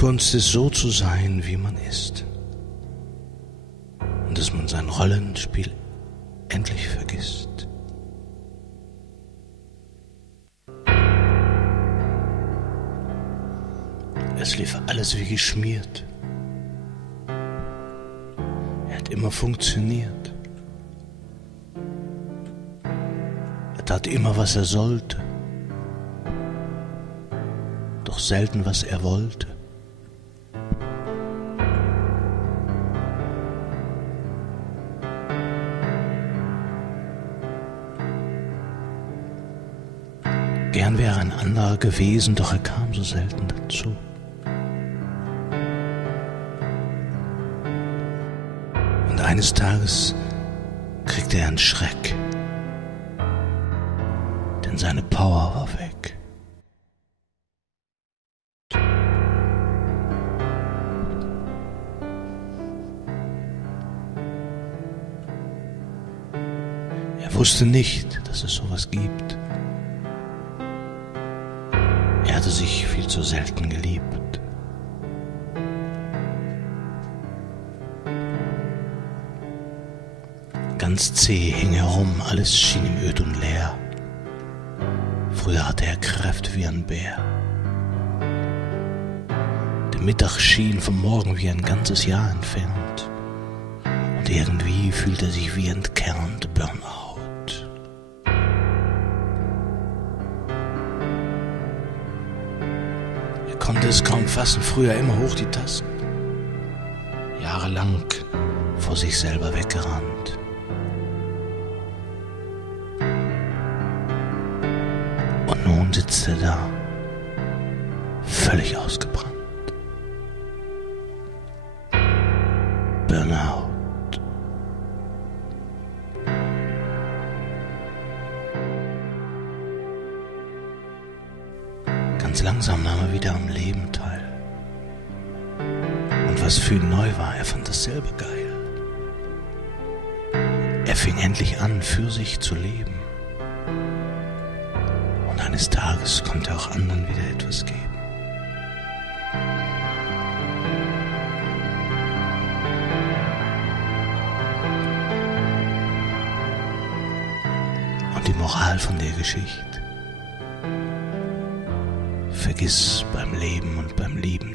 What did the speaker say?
Kunst ist, so zu sein, wie man ist. Und dass man sein Rollenspiel endlich vergisst. Es lief alles wie geschmiert. Er hat immer funktioniert. Er tat immer, was er sollte. Doch selten, was er wollte. Gern wäre ein anderer gewesen, doch er kam so selten dazu. Und eines Tages kriegte er einen Schreck, denn seine Power war weg. Er wusste nicht, dass es sowas gibt. Er hatte sich viel zu selten geliebt. Ganz zäh hing er rum, alles schien ihm öd und leer. Früher hatte er Kräfte wie ein Bär. Der Mittag schien vom Morgen wie ein ganzes Jahr entfernt. Und irgendwie fühlte er sich wie entkernt, Burnout. Konnte es kaum fassen, früher immer hoch die Tasten. Jahrelang vor sich selber weggerannt. Und nun sitzt er da, völlig ausgebrannt. Burnout. Ganz langsam nahm er wieder am Leben teil. Und was für ihn neu war, er fand dasselbe geil. Er fing endlich an, für sich zu leben. Und eines Tages konnte er auch anderen wieder etwas geben. Und die Moral von der Geschichte: Vergiss beim Leben und beim Lieben